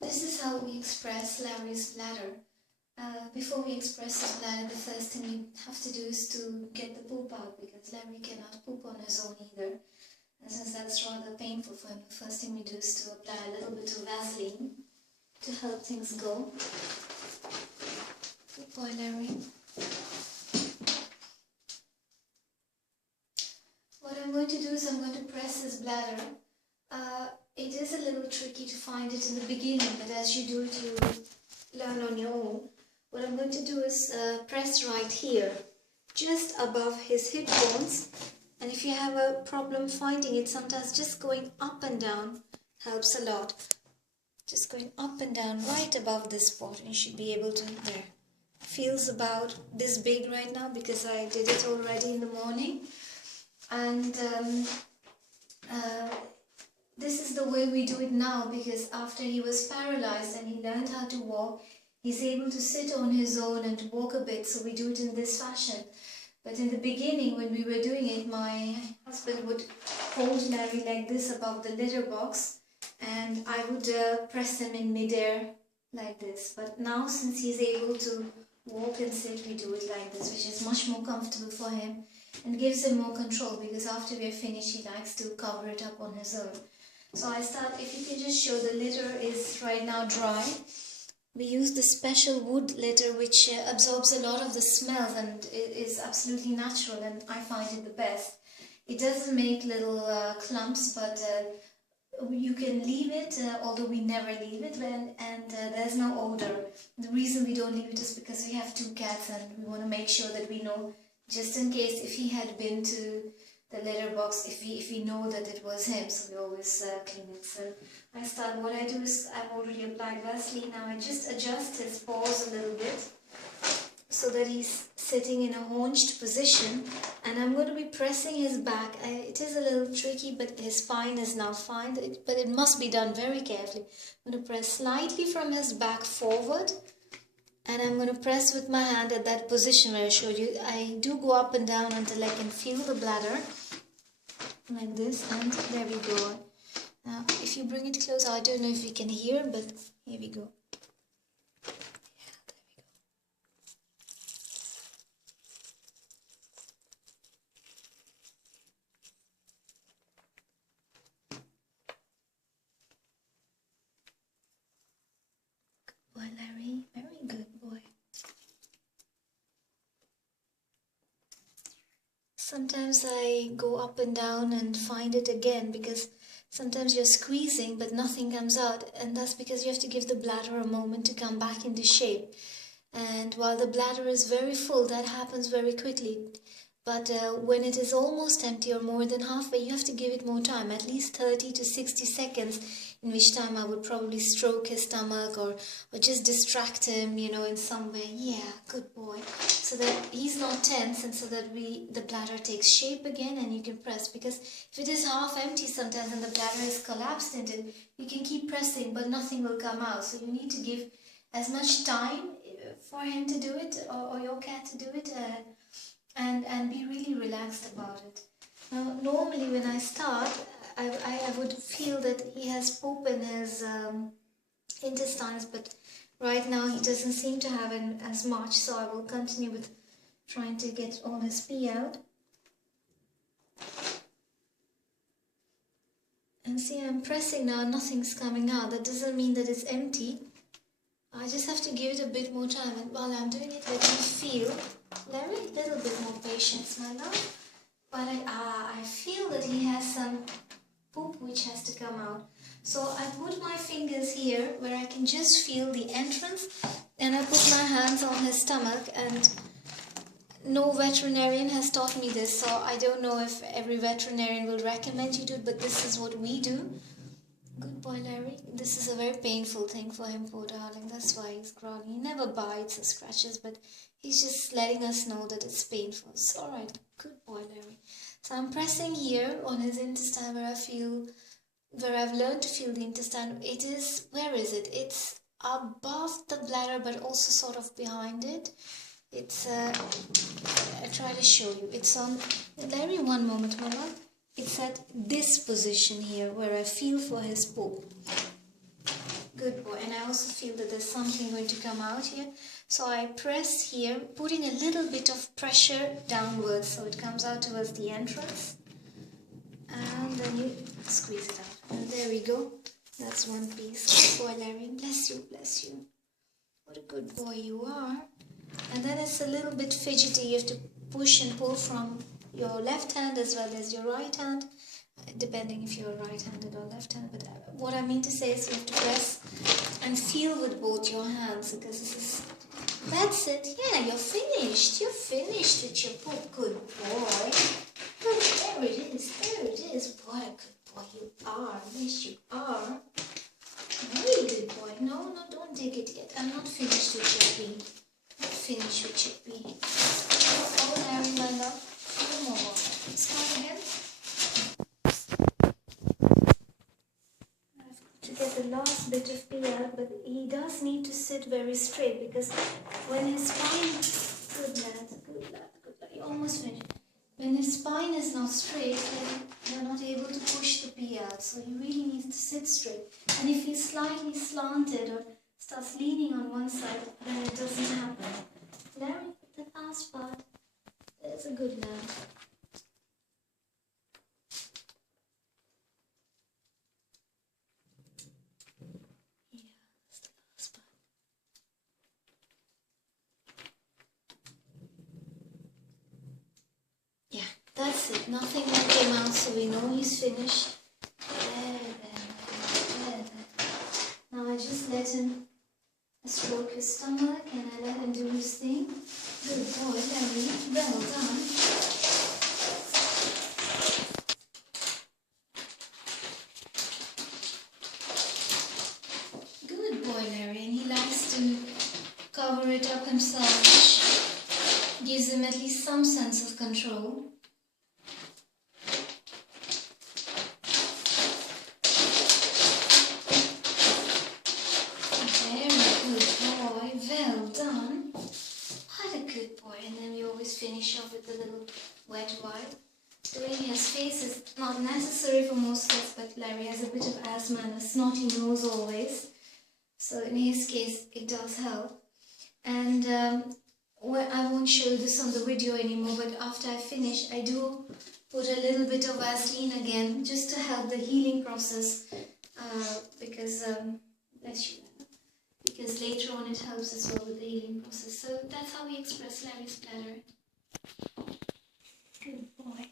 This is how we express Larry's bladder. Before we express his bladder, the first thing we have to do is to get the poop out, because Larry cannot poop on his own either. And since that's rather painful for him, the first thing we do is to apply a little bit of Vaseline to help things go. Good boy, Larry. What I'm going to do is I'm going to press his bladder. It is a little tricky to find it in the beginning, but as you do it, you learn on your own. What I'm going to do is press right here, just above his hip bones. And if you have a problem finding it, sometimes just going up and down helps a lot. Just going up and down right above this spot, and you should be able to, there. Feels about this big right now because I did it already in the morning. And this is the way we do it now, because after he was paralyzed and he learned how to walk, he's able to sit on his own and to walk a bit, so we do it in this fashion. But in the beginning, when we were doing it, my husband would hold Larry like this above the litter box, and I would press him in midair like this. But now, since he's able to walk and sit, we do it like this, which is much more comfortable for him and gives him more control, because after we're finished, he likes to cover it up on his own. So I start, if you can just show, the litter is right now dry. We use the special wood litter which absorbs a lot of the smells and is absolutely natural, and I find it the best. It doesn't make little clumps, but you can leave it, although we never leave it, and there's no odor. The reason we don't leave it is because we have 2 cats and we want to make sure that we know, just in case if he had been to the litter box, if we know that it was him, so we always clean it. So I start, what I do is, I've already applied Vaseline. Now I just adjust his paws a little bit so that he's sitting in a haunched position, and I'm going to be pressing his back. It is a little tricky, but his spine is now fine, but it must be done very carefully. I'm going to press slightly from his back forward, and I'm going to press with my hand at that position where I showed you. I do go up and down until I can feel the bladder, like this, and there we go. Now, if you bring it close, I don't know if you can hear, but here we go. Yeah, there we go. Good boy, Larry. Very good boy. Sometimes I go up and down and find it again, because sometimes you're squeezing but nothing comes out, and that's because you have to give the bladder a moment to come back into shape. And while the bladder is very full, that happens very quickly. But when it is almost empty or more than halfway, you have to give it more time, at least 30 to 60 seconds, in which time I would probably stroke his stomach or just distract him, you know, in some way. Yeah, good boy. So that he's not tense, and so that the bladder takes shape again and you can press. Because if it is half empty sometimes and the bladder is collapsed into it, you can keep pressing but nothing will come out. So you need to give as much time for him to do it, or your cat to do it, and be really relaxed about it. Now, normally when I start, I would feel that he has poop in his intestines, but right now he doesn't seem to have as much, so I will continue with trying to get all his pee out. And see, I'm pressing now, nothing's coming out. That doesn't mean that it's empty. I just have to give it a bit more time, and while I'm doing it, let me feel. Larry, a little bit more patience, my love. But I feel that he has some poop which has to come out. So I put my fingers here where I can just feel the entrance, and I put my hands on his stomach, and no veterinarian has taught me this, so I don't know if every veterinarian will recommend you do it, but this is what we do. Good boy, Larry. This is a very painful thing for him, poor darling. That's why he's growling. He never bites or scratches, but he's just letting us know that it's painful. It's alright. Good boy, Larry. So I'm pressing here on his intestine where I've learned to feel the intestine. It is, where is it? It's above the bladder, but also sort of behind it. It's, I try to show you. It's on, Larry, one moment, my love. It's at this position here where I feel for his poop. Good good boy. And I also feel that there's something going to come out here. So I press here, putting a little bit of pressure downwards so it comes out towards the entrance. And then you squeeze it out. And there we go. That's one piece. Good boy, Larry. Bless you, bless you. What a good boy you are. And then it's a little bit fidgety. You have to push and pull from your left hand as well as your right hand, depending if you're right-handed or left-handed. But what I mean to say is you have to press and feel with both your hands, because this is... That's it. Yeah, you're finished. You're finished with your poop. Good boy. Good. There it is. There it is. What a good boy you are. Yes, you are. Very good boy. No, no, don't take it yet. I'm not finished with your pee. Not finished with your pee. Oh, Larry, my love. Few more. Start again. To get the last bit of pee out, but he does need to sit very straight, because when his spine, good lad, good lad, good lad, you almost finished. When his spine is not straight, then you're not able to push the pee out, so he really needs to sit straight. And if he's slightly slanted or starts leaning on one side, then it doesn't happen. Larry, the last part, there's a good lad. That's it, nothing more came out, so we know he's finished. There. Now I just let him stroke his stomach and I let him do his thing. Good boy, Larry, well done. Good boy, Larry, and he likes to cover it up himself, which gives him at least some sense of control. Well done. What a good boy. And then we always finish off with the little wet wipe. Doing his face is not necessary for most kids, but Larry has a bit of asthma and a snotty nose always. So in his case, it does help. And well, I won't show this on the video anymore, but after I finish, I do put a little bit of Vaseline again, just to help the healing process, because later on it helps as well with the healing process. So that's how we express Larry's bladder. Good boy.